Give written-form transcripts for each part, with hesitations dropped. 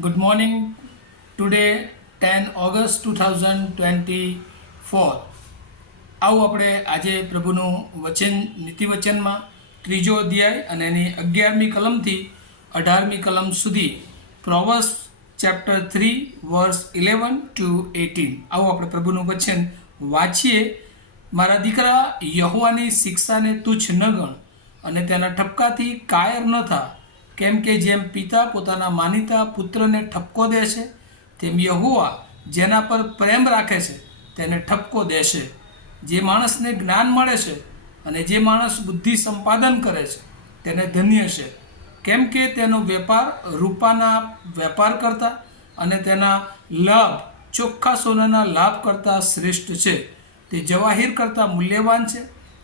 Good morning. Today 10 August 2024. આવો આપણે આજે પ્રભુનું વચન નીતિવચનમાં ત્રીજો અધ્યાય અને એની 11મી કલમથી 18મી કલમ સુધી પ્રોવર્બ્સ ચેપ્ટર 3 વર્સ 11 to 18. આવો આપણે પ્રભુનું વચન વાંચીએ. મારા દીકરા, યહોવાની શિક્ષાને તુચ્છ ન ગણ અને તેના ઠપકાથી કાયર ન થા, કેમ કે જેમ પિતા પોતાના માનીતા પુત્રને ઠપકો દે છે, તેમ યહોવા જેના પર પ્રેમ રાખે છે તેને ઠપકો દેશે. જે માણસને જ્ઞાન મળે છે અને જે માણસ બુદ્ધિ સંપાદન કરે છે તેને ધન્ય છે, કેમ કે તેનો વેપાર રૂપાના વેપાર કરતાં અને તેના લાભ ચોખ્ખા સોનાના લાભ કરતાં શ્રેષ્ઠ છે. તે જવાહીર કરતાં મૂલ્યવાન છે.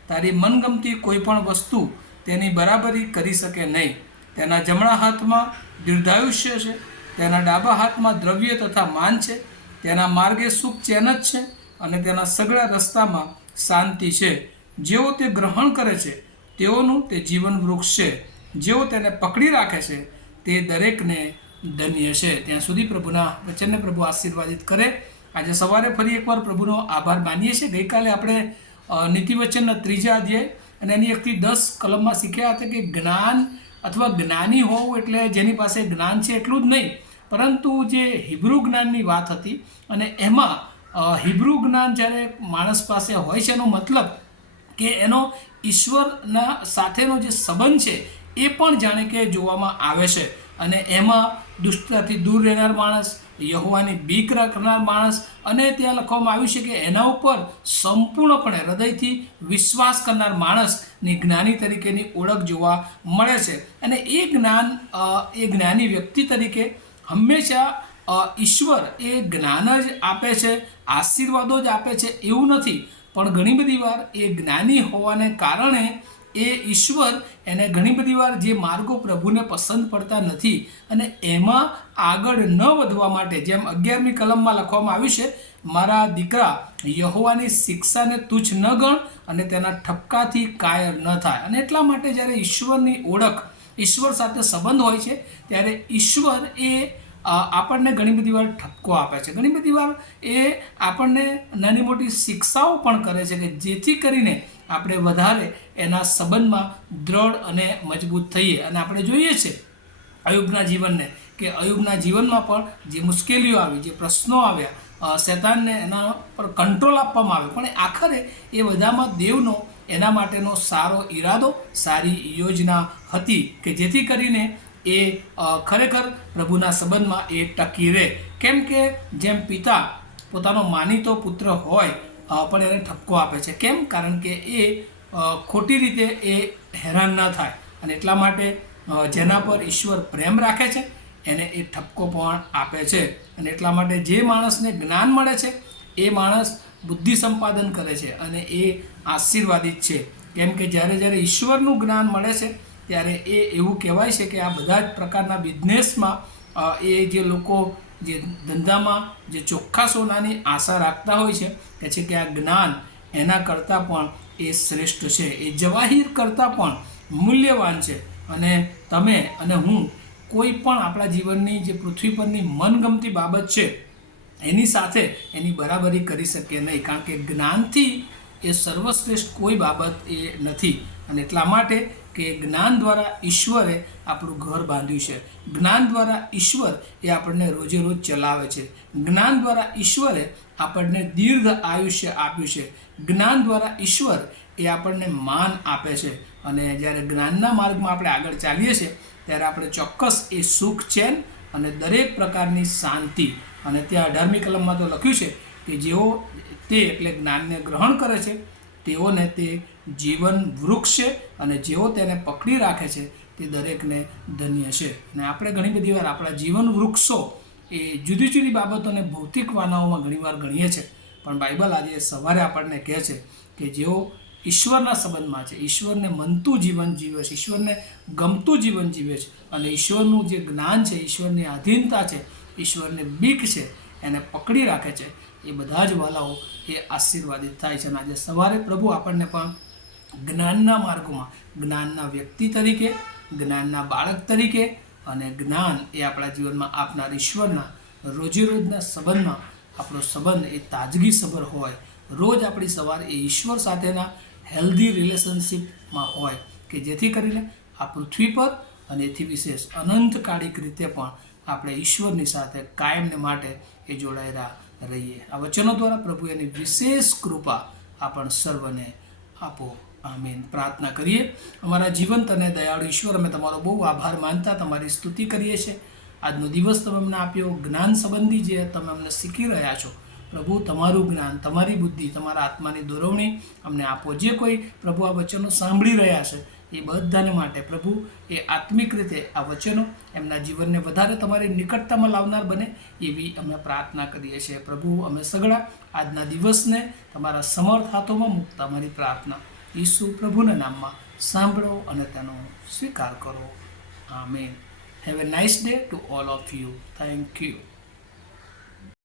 તારી મનગમતી કોઈ પણ વસ્તુ તેની બરાબરી કરી શકે નહીં. તેના જમણા હાથમાં દીર્ઘાયુષ્ય છે, તેના ડાબા હાથમાં દ્રવ્ય તથા માન છે. તેના માર્ગે સુખ ચેન જ છે અને તેના સગળા રસ્તામાં શાંતિ છે. જેઓ તે ગ્રહણ કરે છે તેઓનું તે જીવન વૃક્ષ છે. જેઓ તેને પકડી રાખે છે તે દરેકને ધન્ય છે. ત્યાં સુધી પ્રભુના વચનને પ્રભુ આશીર્વાદિત કરે. આજે સવારે ફરી એકવાર પ્રભુનો આભાર માનીએ છીએ. ગઈકાલે આપણે નીતિવચનના ત્રીજા અધ્યાય અને એની 1-10 કલમમાં શીખ્યા હતા કે જ્ઞાન અથવા જ્ઞાની હોવું એટલે જેની પાસે જ્ઞાન છે એટલું જ નહીં, પરંતુ જે હિબ્રુ જ્ઞાનની વાત હતી. અને એમાં હિબ્રુ જ્ઞાન જ્યારે માણસ પાસે હોય છે એનો મતલબ કે એનો ઈશ્વરના સાથેનો જે સંબંધ છે એ પણ જાણે કે જોવામાં આવે છે. અને એમાં દુષ્ટતાથી દૂર રહેનાર માણસ, યહોવાની બીક રાખનાર માણસ, અને ત્યાં લખવામાં આવ્યું છે કે એના ઉપર સંપૂર્ણપણે હૃદયથી વિશ્વાસ કરનાર માણસની જ્ઞાની તરીકેની ઓળખ જોવા મળે છે. અને એ જ્ઞાની વ્યક્તિ તરીકે હંમેશા ઈશ્વર એ જ્ઞાન જ આપે છે, આશીર્વાદો જ આપે છે એવું નથી, પણ ઘણી બધી વાર એ જ્ઞાની હોવાને કારણે એ ઈશ્વર એને ઘણી બધી વાર જે માર્ગો પ્રભુને પસંદ પડતા નથી અને એમાં આગળ ન વધવા માટે, જેમ 11મી કલમમાં લખવામાં આવ્યું છે, મારા દીકરા, યહોવાની શિક્ષાને તુચ્છ ન ગણ અને તેના ઠપકાથી કાયર ન થાય. અને એટલા માટે જ્યારે ઈશ્વરની ઓળખ, ઈશ્વર સાથે સંબંધ હોય છે ત્યારે ઈશ્વર એ આપણને ઘણી બધી વાર ઠપકો આપે છે. ઘણી બધી વાર એ આપણને નાની મોટી શિક્ષાઓ પણ કરે છે કે જેથી કરીને આપણે વધારે એના સંબંધમાં દ્રઢ અને મજબૂત થઈએ. અને આપણે જોઈએ છીએ અયુબના જીવનને, કે અયુબના જીવનમાં પણ જે મુશ્કેલીઓ આવી, જે પ્રશ્નો આવ્યા, શૈતાનને એના પર કંટ્રોલ આપવામાં આવ્યો, પણ આખરે એ બધામાં દેવનો એના માટેનો સારો ઈરાદો, સારી યોજના હતી કે જેથી કરીને એ ખરેખર પ્રભુના સંબંધમાં એ ટકી રહે. કેમ કે જેમ પિતા પોતાનો માનીતો પુત્ર હોય પણ એને ઠપકો આપે છે. કેમ? કારણ કે એ ખોટી રીતે એ હેરાન ન થાય. અને એટલા માટે જેના પર ઈશ્વર પ્રેમ રાખે છે એને એ ઠપકો પણ આપે છે. અને એટલા માટે જે માણસને જ્ઞાન મળે છે એ માણસ બુદ્ધિ સંપાદન કરે છે અને એ આશીર્વાદિત છે. કેમ કે જ્યારે જ્યારે ઈશ્વરનું જ્ઞાન મળે છે ત્યારે એ એવું કહેવાય છે કે આ બધા જ પ્રકારના બિઝનેસમાં એ જે લોકો જે ધંધામાં જે ચોખ્ખા સોનાની આશા રાખતા હોય છે કે છે કે આ જ્ઞાન એના કરતાં પણ એ શ્રેષ્ઠ છે, એ જવાહીર કરતાં પણ મૂલ્યવાન છે. અને તમે અને હું કોઈ પણ આપણા જીવનની જે પૃથ્વી પરની મનગમતી બાબત છે એની સાથે એની બરાબરી કરી શકીએ નહીં, કારણ કે જ્ઞાનથી એ સર્વશ્રેષ્ઠ કોઈ બાબત એ નથી. અને એટલા માટે કે જ્ઞાન દ્વારા ઈશ્વરે આપણું ઘર બાંધ્યું છે, જ્ઞાન દ્વારા ઈશ્વર એ આપણને રોજે રોજ ચલાવે છે, જ્ઞાન દ્વારા ઈશ્વરે આપણને દીર્ઘ આયુષ્ય આપ્યું છે, જ્ઞાન દ્વારા ઈશ્વર એ આપણને માન આપે છે. અને જ્યારે જ્ઞાનના માર્ગમાં આપણે આગળ ચાલીએ છીએ ત્યારે આપણે ચોક્કસ એ સુખ ચેન અને દરેક પ્રકારની શાંતિ. અને ત્યાં 18મી કલમમાં તો લખ્યું છે કે જેઓ તે એટલે જ્ઞાનને ગ્રહણ કરે છે તેઓને તે જીવન વૃક્ષ છે અને જેઓ તેને પકડી રાખે છે તે દરેકને ધન્ય છે. અને આપણે ઘણી બધી વાર આપણા જીવન વૃક્ષો એ જુદી જુદી બાબતોને ભૌતિક વાનાઓમાં ઘણીવાર ગણીએ છીએ, પણ બાઇબલ આજે સવારે આપણને કહે છે કે જેઓ ઈશ્વરના સંબંધમાં છે, ઈશ્વરને મનતું જીવન જીવે છે, ઈશ્વરને ગમતું જીવન જીવે છે અને ઈશ્વરનું જે જ્ઞાન છે, ઈશ્વરની આધીનતા છે, ઈશ્વરને બીક છે, એને પકડી રાખે છે, એ બધા જ વાલાઓ એ આશીર્વાદિત થાય છે. અને આજે સવારે પ્રભુ આપણને પણ જ્ઞાનના માર્ગોમાં, જ્ઞાનના વ્યક્તિ તરીકે, જ્ઞાનના બાળક તરીકે અને જ્ઞાન એ આપણા જીવનમાં આપનાર ઈશ્વરના રોજેરોજના સંબંધમાં આપણો સંબંધ એ તાજગીસભર હોય. રોજ આપણી સવાર એ ઈશ્વર સાથેના હેલ્ધી રિલેશનશિપમાં હોય કે જેથી કરીને આ પૃથ્વી પર અને એથી વિશેષ અનંતકાળિક રીતે પણ આપણે ઈશ્વરની સાથે કાયમને માટે એ જોડાયેલા રહીએ. આ વચનો દ્વારા પ્રભુ એની વિશેષ કૃપા આપણ સર્વને આપો. આમીન. પ્રાર્થના કરીએ. અમારા જીવંત અને દયાળુ ઈશ્વર, અમે તમારો બહુ આભાર માનતા તમારી સ્તુતિ કરીએ છીએ. આજનો દિવસ તમે અમને આપ્યો, જ્ઞાન સંબંધી જે તમે અમને શીખી રહ્યા છો પ્રભુ, તમારું જ્ઞાન, તમારી બુદ્ધિ, તમારા આત્માની દોરવણી અમને આપો. જે કોઈ પ્રભુ આ વચનો સાંભળી રહ્યા છે એ બધાને માટે પ્રભુ એ આત્મિક રીતે આ વચનો એમના જીવનને વધારે તમારી નિકટતામાં લાવનાર બને એવી અમે પ્રાર્થના કરીએ છીએ. પ્રભુ, અમે સગળા આજના દિવસને તમારા સમર્થ હાથોમાં મૂકતા અમારી પ્રાર્થના ઈસુ પ્રભુના નામમાં સાંભળો અને તેનો સ્વીકાર કરો. આમીન. Have a nice day to all of you. Thank you.